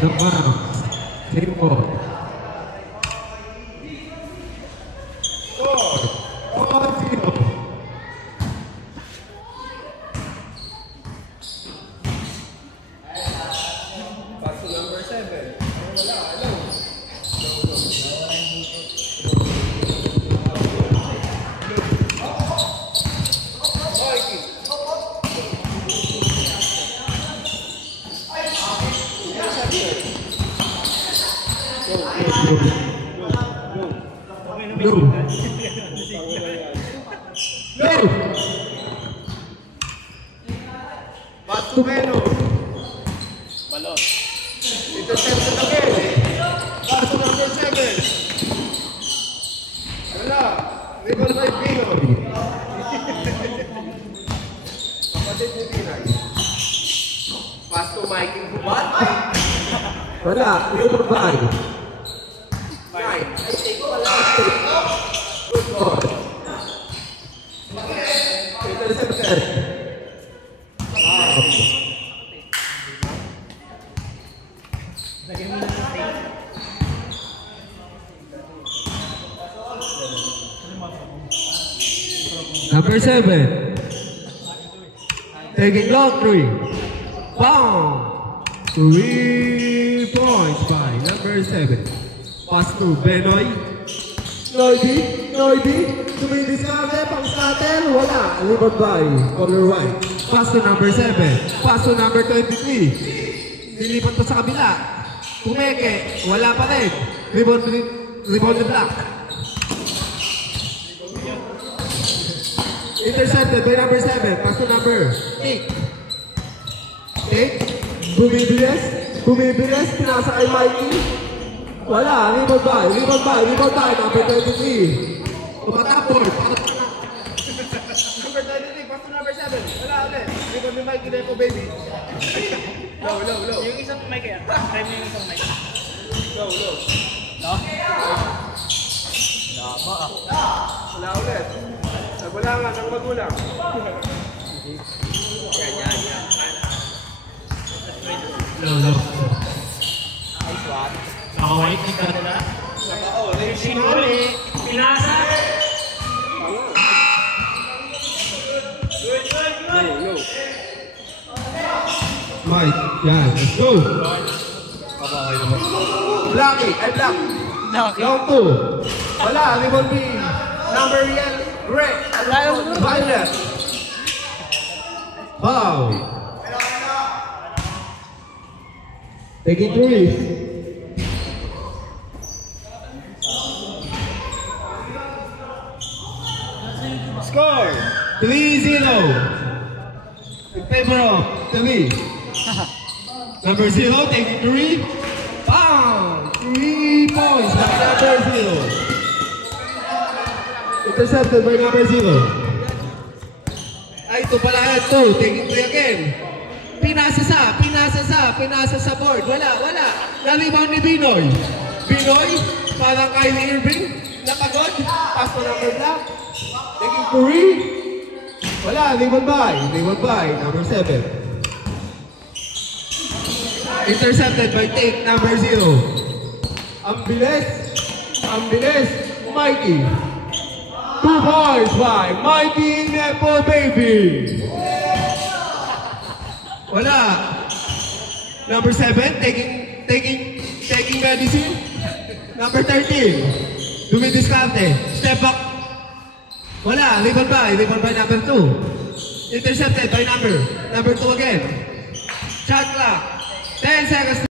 the bounce. Team ball. Number 7. Taking long 3. Bang! 3 points by number 7. Pass to Benoy. Noidy. Tumidiskarte, pang scatter. Wala. Rebound by corner right. Pass to number 7. Pass to number 23. Nilipat to sa kabila. Pumeke. Wala pa rin. Rebound block. Intercepted by number 7. Pass to number 8. Bumibilis. Pinasa kay Mikey. Wala. Rebound by. Number 23. Tumatapon. Number 23. Pass to number 7. Wala ulit. Rebound ni Mikey na po, baby. Low. Yung isang Mikey. Try mo yung isang Mikey. Low. No? Wala ulit. Wala nga, nang magulang. Yan. No. Nice one. Nakawait ka nila. Sinuli. Pinasa. Go. Mike, yan. Let's go. Blocky. Round 2. Wala, rebound B. Number real. Red. Violet. Wow. Taking 3. Score. 3-0. In favor of Tali. Number 0, taking 3. Bang! 3 points by number 0. Intercepted by number 0. Ay, ito pala ito. Taking 3 again. Pinasa sa board. Wala. Na-rebound ni Binoy. Parang Kylie Irving. Napagod. Pass to number black. Taking 3. Wala. Rebound by number 7. Intercepted by take number 0. Ang bilis. Mikey. 2 points by Mikey Nepo Baby. Wala. Number 7 taking medicine. Number 13 dumidiskarte. Step back. Wala. Rebound by number 2. Intercepted by number 2 again. Shot clock. 10 seconds.